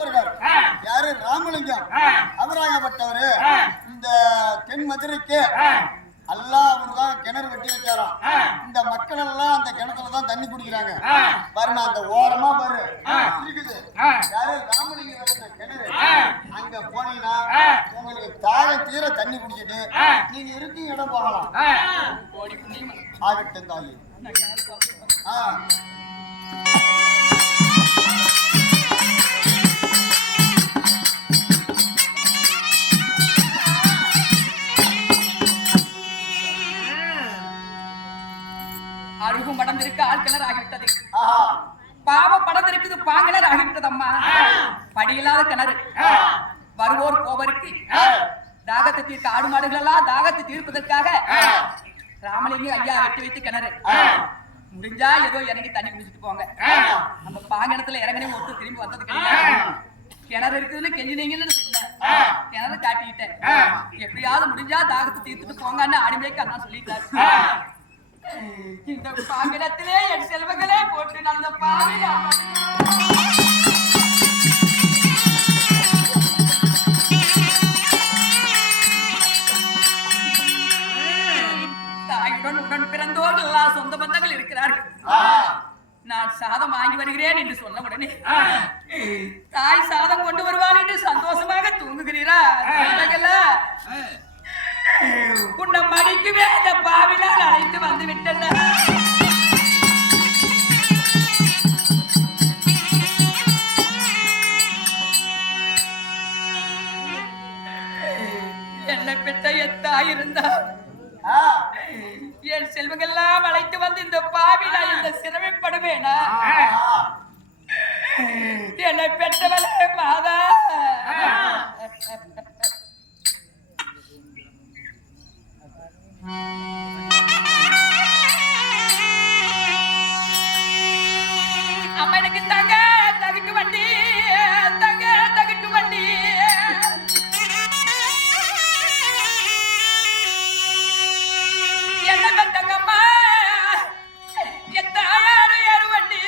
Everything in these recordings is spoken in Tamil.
யாரு ராமலிங்கம் அவராகப்பட்டவரு இந்த தென் மதுரைக்கு எல்லாம் அவருதான் கிணறு வெட்டி வச்சாராம். இந்த மக்கள் எல்லாம் அந்த கிணத்துலதான் தண்ணி குடிக்கிறாங்க. பாருங்க அந்த ஓரமா பாரு இருக்குது யாரு ராமலிங்கம் கிணறு. அங்க போனீங்கன்னா உங்களுக்கு தாகம் தீர தண்ணி குடிச்சிட்டு நீங்க இருக்கும் இடம் போகலாம். ஆகட்டும் தாயி. அருகும் படந்திருக்கு ஆட்கிணர் ஆகிவிட்டது. பாவ படந்திருக்குது பாங்கிணர் ஆகிவிட்டது. அம்மா படியில்லாத கிணறு. வருவோர் போவருக்கு தாகத்தை தீர்க்க ஆடு மாடுகள் எல்லாம் தாகத்தை தீர்ப்பதற்காக ராமலிங்கம் ஐயா வெட்டி வைத்து கிணறு. முடிஞ்சா ஏதோ இறங்கி தண்ணி குடிச்சிட்டு போங்க. நம்ம பாங்கிணத்துல இறங்கனே ஒருத்தர் திரும்பி வந்தது கிடையாது. கிணறு இருக்குதுன்னு கெஞ்சினீங்கன்னு சொன்னேன். கிணறு காட்டிக்கிட்டேன். எப்படியாவது முடிஞ்சா தாகத்தை தீர்த்துட்டு போங்கன்னு அடிமைக்கு அண்ணா சொல்லிட்டாரு. இந்த பாங்கிடத்திலே என் செல்வங்களே போட்டு நடந்த பாவில தாயுடன் உடன் பிறந்தோர்கள் எல்லாம் சொந்த பந்தங்கள் இருக்கிறார்கள். நான் சாதம் வாங்கி வருகிறேன் என்று சொன்ன உடனே தாய் சாதம் கொண்டு வருவாள் என்று சந்தோஷமாக தூங்குகிறீரா? உன்னை மடிக்குவே இந்த பாவினால் அழைத்து வந்து விட்டன. என்னை பெற்ற என் தாய் இருந்தா என் செல்வங்கள்லாம் அழைத்து வந்து இந்த பாவில இந்த சிரமப்படுவேனா? என்னை பெற்றவளே மாதா. அம்மா எனக்கு தங்க தகிட்டு வண்டி தங்க தகிட்டு வண்டி என்ன தங்கம்மா எத்தாயாரு ஏறு வண்டி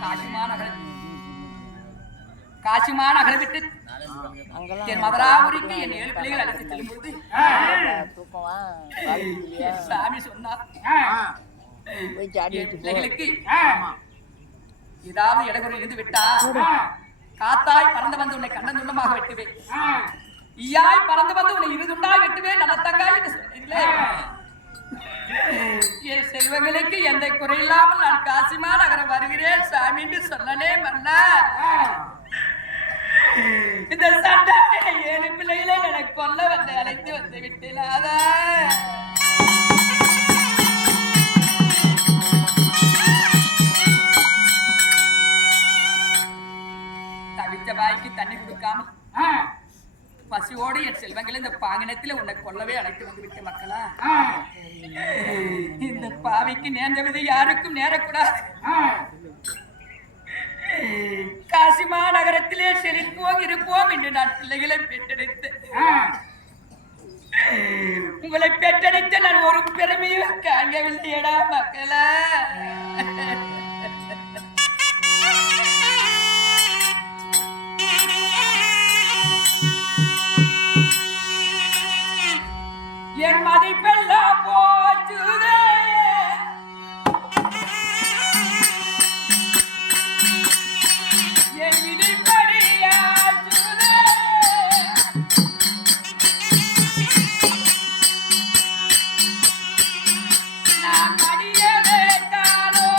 காசிமா நகரை விட்டு என் மதுராபுரிக்கு என் 7 பிள்ளைகள் அழைத்து செல்லும் பொழுது சாமி சொன்னார், என் பிள்ளைகளுக்கு ஏதாவது இடகுறை இருந்து விட்டா காத்தாய் பறந்து வந்து உன்னை கண்ணன் துண்டமாக வெட்டுவேன், ஈயாய் பறந்து வந்து உன்னை இருதுண்டாய் வெட்டுவேன் நல்ல தங்காய் என்று சொன்னீர்களே. என் செல்வங்களுக்கு எந்த குறையில்லாமல் நான் காசிமா நகரம் வருகிறேன் சாமி என்று சொல்லனே மன்ன. இந்த சண்டை 7 பிள்ளைகளை எனக்கு கொல்ல வந்து அழைத்து வந்து விட்டேன். தவித்த வாய்க்கு தண்ணி கொடுக்காமல் பசியோடு என் செல்வங்களை இந்த பாங்கினத்தில் உன்னை கொல்லவே அழைத்து வந்து விட்ட மக்களா. இந்த பாவிக்கு நேர்ந்தவது யாருக்கும் நேரக்கூடாது. காசிமா நகரத்திலே செழிப்போம் இருப்போம் என்று நான் பிள்ளைகளை பெற்றெடுத்து உங்களை பெற்றெடுத்து நான் ஒரு பெருமையும் காங்கவில்லையடா மக்களா. என் மதிப்பெல்லாம் போச்சுதே, என் விதிப்படியாச்சுதே, நான் மடியவே காலோ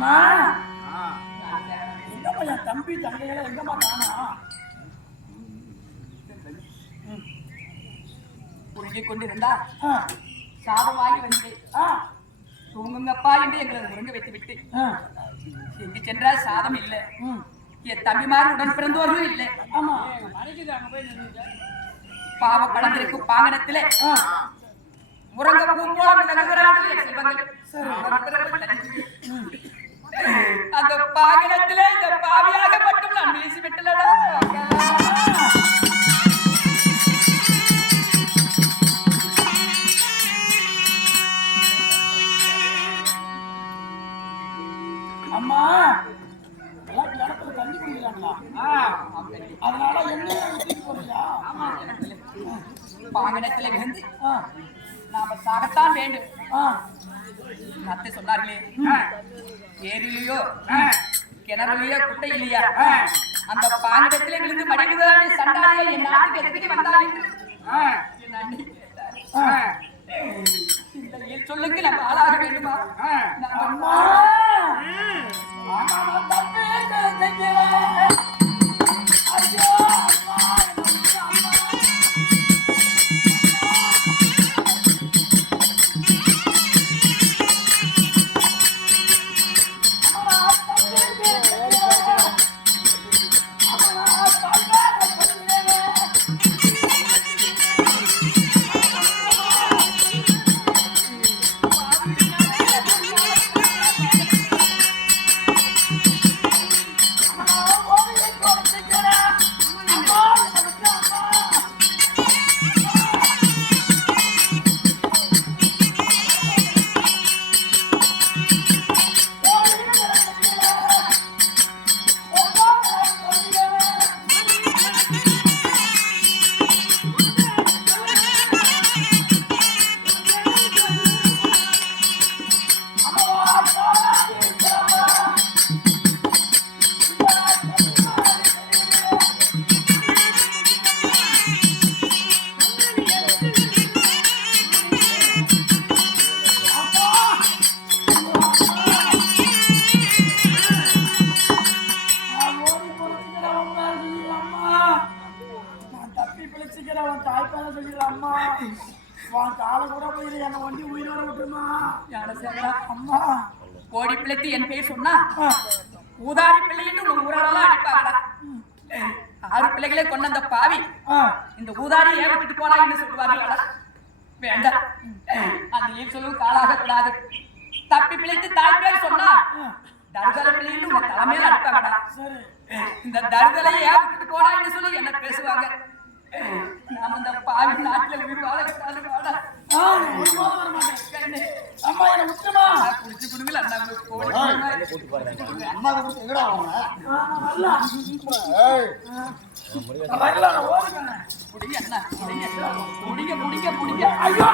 அம்மா எங்கம்மா என் தம்பி தங்கைகளை எங்கம்மா காணா? உருகிக் கொண்டிருந்தா சாதம் வாங்கி வந்து தூங்குங்கப்பா என்று எங்களை உறங்க வைத்து விட்டு எங்கு சென்றால் சாதம் இல்லை, என் தம்பிமார் உடன் பிறந்தோர்களும் இல்லை. ஆமா பாவ பழந்திருக்கும் பாங்கனத்திலே உறங்க பூ போல விளங்குகிறார்கள் என் செல்வங்கள். அந்த பாங்கனத்திலே இந்த பாவியாக மட்டும் நான் வீசி விட்டலடா. அம்மா எல்லாம் கிணத்துல தண்ணி குடிக்கிறாங்களா? அதனால என்னைய ஊத்திட்டு போறியா? பாங்கனத்திலே விழுந்து நாம சாகத்தான் வேண்டும். அத்தை சொன்னார்களே, ஏரியிலையோ கிணறுலையோ குட்டை இல்லையா, அந்த பாங்கனத்திலே விழுந்து மடிவுதாண்டி சண்டாளியா என் நாட்டுக்கு எதுக்கு வந்தாள் என்று என் அண்ணி கேட்டார். இந்த சொல்லுக்கு நம்ம ஆளாக வேண்டுமா? அம்மா நான் தப்பே செஞ்சேன். ஐயோ அம்மா கோடி பிள்ளைக்கு என் பேர் சொன்னா ஊதாரி பிள்ளை என்று ஊராரெல்லாம் அடிப்பாங்கடா. 6 பிள்ளைகளே கொண்ட அந்த பாவி இந்த ஊதாரி ஏன் விட்டு போனா என்று சொல்லுவார்களா? வேண்டாம், அந்த ஏன் சொல்லும் காலாக கூடாது. தப்பி பிள்ளைக்கு தாய் பேர் சொன்னா தருதலை பிள்ளை என்று உங்க தலைமையில அடிப்பாங்கடா. இந்த தருதலை ஏன் விட்டு போனா என்று சொல்லி என்ன பேசுவாங்க. நாம அந்த பாவி நாட்டுல உயிர் வாழக்கூடாது. அம்மா என்ன முக்கியமா குடிச்சு குடுங்கல அண்ணா கோடி அம்மா கொடுத்து எங்கடா அவங்க குடிங்க அண்ணா குடிங்க குடிங்க குடிங்க. ஐயோ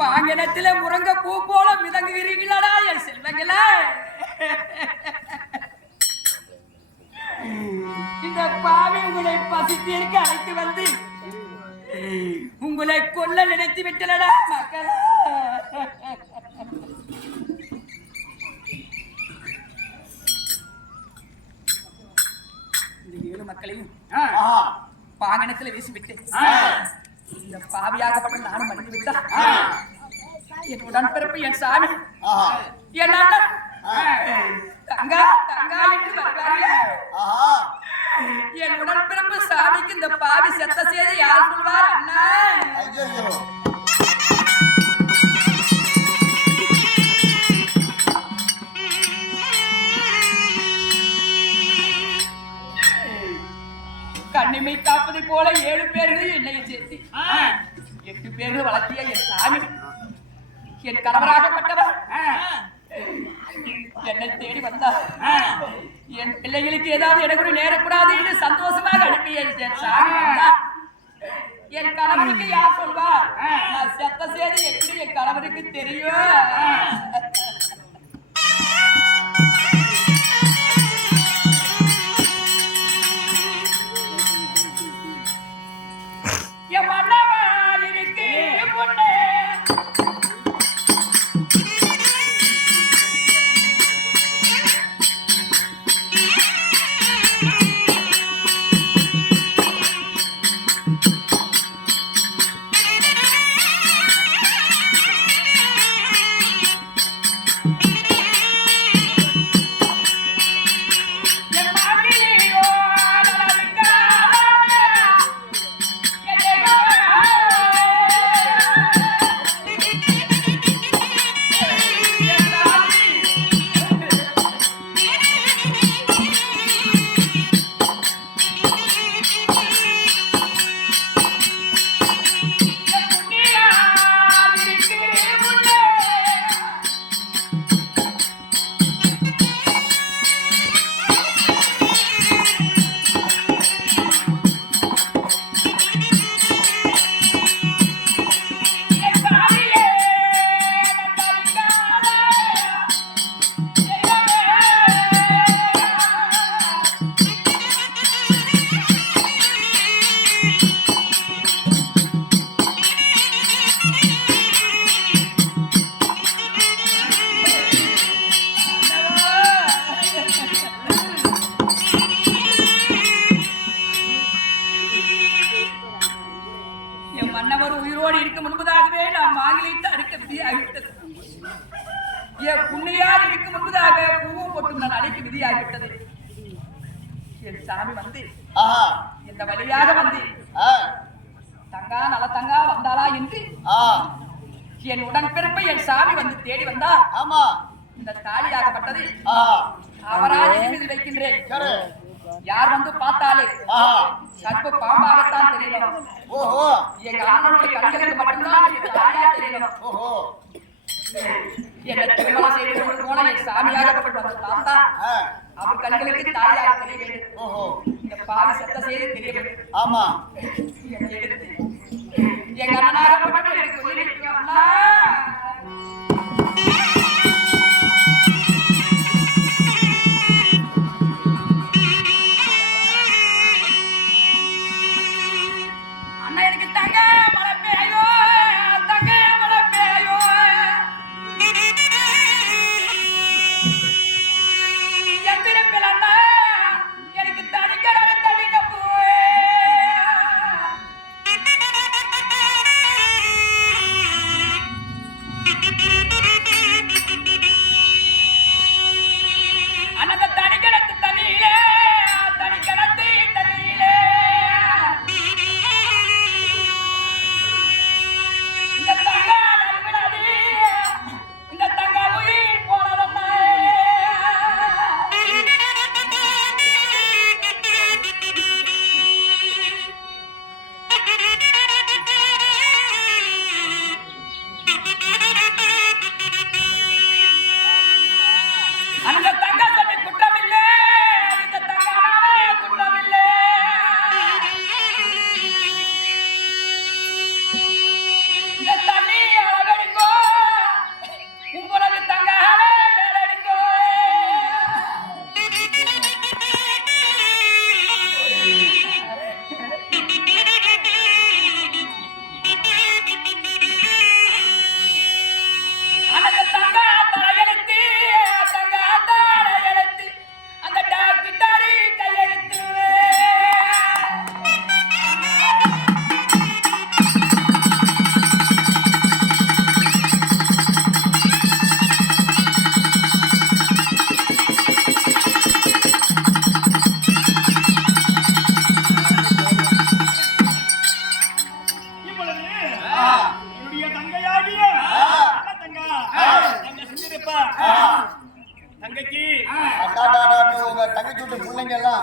பாங்கனத்தில முருங்க பூ போல மிதங்குகிறீர்களா என் செல்வங்களே? இந்த பாவி உங்களை பசித்திற்கு அழைத்து வந்து உங்களை கொல்ல நினைத்து விட்டலடா மக்களே. இந்த 7 மக்களையும் பாங்கனத்துல வீசிவிட்டு இந்த பாவியாகப்பட்ட நானும் மடிந்து விட்டா என் உடன்பிறப்பு என் சாமி என் அண்ணன் தங்கா தங்கா என்று வருவார்களே, என் உடன்பிறப்பு சாமிக்கு இந்த பாவி செத்த செய்தி யார் சொல்வார்? அண்ணா கண்ணிமை காப்பதை போல 7 பேர்கள் என்னையை சேர்த்து 8 பேர்கள் வளர்த்திய என் சாமி, என் கணவராகப்பட்டவர் என்னை தேடி வந்தார். என் பிள்ளைகளுக்கு ஏதாவது இடகுறி நேரக்கூடாது என்று சந்தோஷமாக அனுப்பிய என் சாமி வந்தார். என் கணவருக்கு யார் சொல்வா? நான் செத்த சேதி எப்படி என் கணவருக்கு தெரியும்? என் மன்னவா இருக்கு பொண்ணே என் மன்னவர் உயிரோடு இருக்க முன்பதாகவே நான் மாங்கிலிட்டு அடிக்க விதியாகிவிட்டது. என் புண்ணியார் இருக்க முன்பதாக பூவும் போட்டு நான் அடிக்க விதியாகிவிட்டது. என் சாமி வந்து இந்த வழியாக வந்து தங்கா நல தங்கா வந்தாளா என்று என் உடன்பிறப்பை என் சாமி வந்து தேடி வந்தா ஆமா இந்த தாலியாகப்பட்டது அவரா எளிமையில் வைக்கின்றேன். யார் வந்து பார்த்தாலே சர்ப்ப பாம்பாகத்தான் தெரியணும். ஓஹோ எங்க அண்ணனுடைய கண்களுக்கு மட்டும்தான் இந்த தாலியா தெரியணும். ஓஹோ என்ன திருமணம் செய்து கொண்டு போன என் சாமியாகப்பட்ட அந்த தாத்தா அவர் கண்களுக்கு தாலியாக தெரிய வேண்டும். ஓஹோ இந்த பாவி சத்த செய்து தெரிய வேண்டும். ஆமா என்னை எடுத்து எங்க அண்ணனாகப்பட்ட எனக்கு சொல்லி அண்ணா அண்ணா எனக்கு தங்க மழை பெய்யோ தங்க மழை பெய்யோ எந்திரப்பில் அண்ணா எனக்கு தனிக்கடலை தள்ளின அண்ணா தனிக்கடத்து தண்ணியிலே தனிக்கடத்து தண்ணியிலே இந்த தங்க நல்விடாது இந்த தங்க உயிர் போனதம்மா அந்த தங்க சொல்லி குற்றமில்லை இந்த தங்கானே குற்றமில்லை இந்த தண்ணி அழகடிக்கோ உங்களது தங்கானே மேலடிக்கோ அந்த தங்கா தலையெழுத்து தங்கா தலையெழுத்து அந்த டாக்டரி கையெழுத்து இப்பொழுது என்னுடைய தங்கையாகிய தங்கா தங்க செஞ்சிருப்பா தங்கைக்கு உங்க தங்கச்சி விட்டு பிள்ளைங்க எல்லாம்